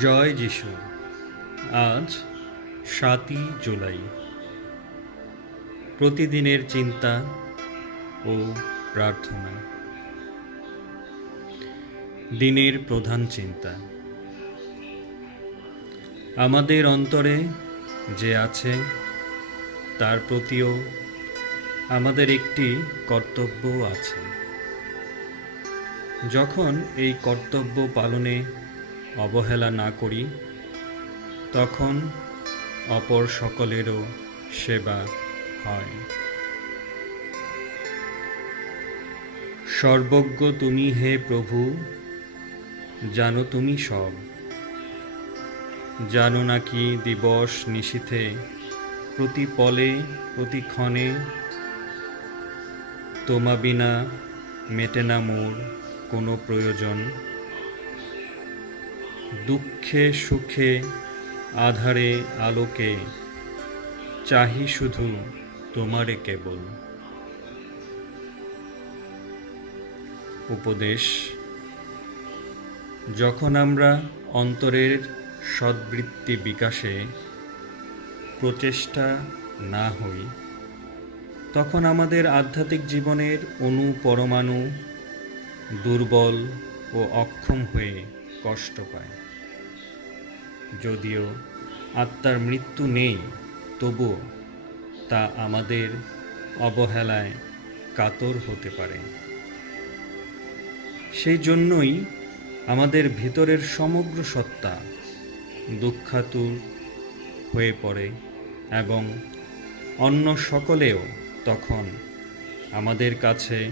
জয় যিশু। আজ সাতই জুলাই। প্রতিদিনের চিন্তা ও প্রার্থনা। দিনের প্রধান চিন্তা। আমাদের অন্তরে যে আছে, তার প্রতিও আমাদের একটি কর্তব্য আছে। যখন এই কর্তব্য পালনে অবহেলা না করি, তখন অপর সকলেরও সেবা হয়। সর্বজ্ঞ তুমি হে প্রভু, জানো তুমি সব। জানো নাকি দিবস নিশীথে প্রতি পলে, প্রতি ক্ষণে। তোমা বিনা মেটে না মোর কোনো প্রয়োজন। দুঃখে, সুখে, আধারে, আলোকে, চাহি শুধু তোমারে কেবল। উপদেশ, যখন আমরা অন্তরের সদ্বৃত্তি বিকাশে প্রচেষ্টা না হই, তখন আমাদের আধ্যাত্মিক জীবনের অণু পরমাণু দুর্বল ও অক্ষম হয়ে কষ্ট পায়। যদিও আত্মার মৃত্যু নেই তবুও তা আমাদের অবহেলায় কাতর হতে পারে। সেই জন্যই আমাদের ভিতরের সমগ্র সত্তা দুঃখাতুর হয়ে পড়ে এবং অন্য সকলেও তখন আমাদের কাছে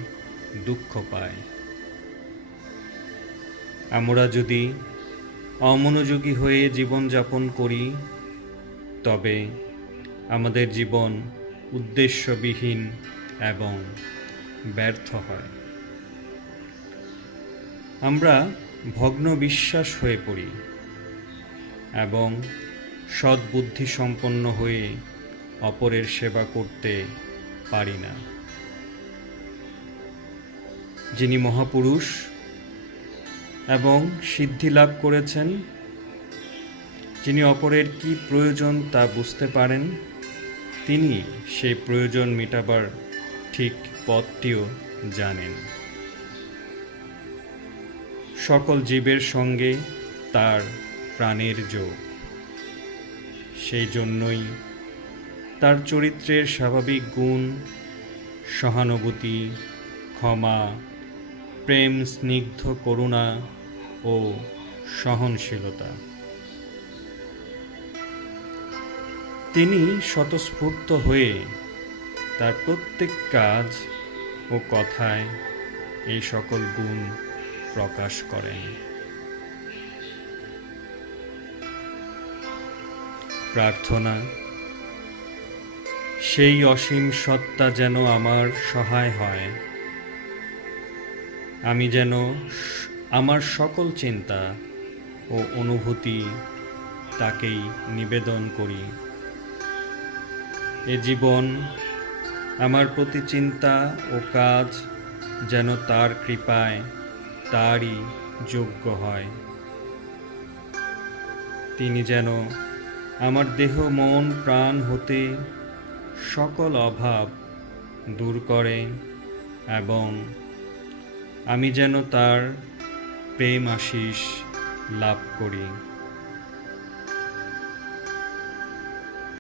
দুঃখ পায়। আমরা যদি অমনোযোগী হয়ে জীবনযাপন করি, তবে আমাদের জীবন উদ্দেশ্যবিহীন এবং ব্যর্থ হয়। আমরা ভগ্ন বিশ্বাস হয়ে পড়ি এবং সদ্বুদ্ধি সম্পন্ন হয়ে অপরের সেবা করতে পারি না। যিনি মহাপুরুষ এবং সিদ্ধি লাভ করেছেন, যিনি অপরের কি প্রয়োজন তা বুঝতে পারেন, তিনি সেই প্রয়োজন মেটাবার ঠিক পথটিও জানেন। সকল জীবের সঙ্গে তার প্রাণের যোগ। সেই জন্যই তার চরিত্রের স্বাভাবিক গুণ, সহানুভূতি, ক্ষমা, প্রেম, স্নিগ্ধ করুণা ও সহনশীলতা। তিনি স্বতঃস্ফূর্ত হয়ে তার প্রত্যেক কাজ ও কথায় এই সকল গুণ প্রকাশ করেন। প্রার্থনা, সেই অসীম সত্তা যেন আমার সহায় হয়। আমি যেন আমার সকল চিন্তা ও অনুভূতি তাকেই নিবেদন করি। এ জীবন আমার প্রতি চিন্তা ও কাজ যেন তার কৃপায় তারই যোগ্য হয়। তিনি যেন আমার দেহ, মন, প্রাণ হতে সকল অভাব দূর করেন এবং আমি যেন তার প্রেম আশিস লাভ করি।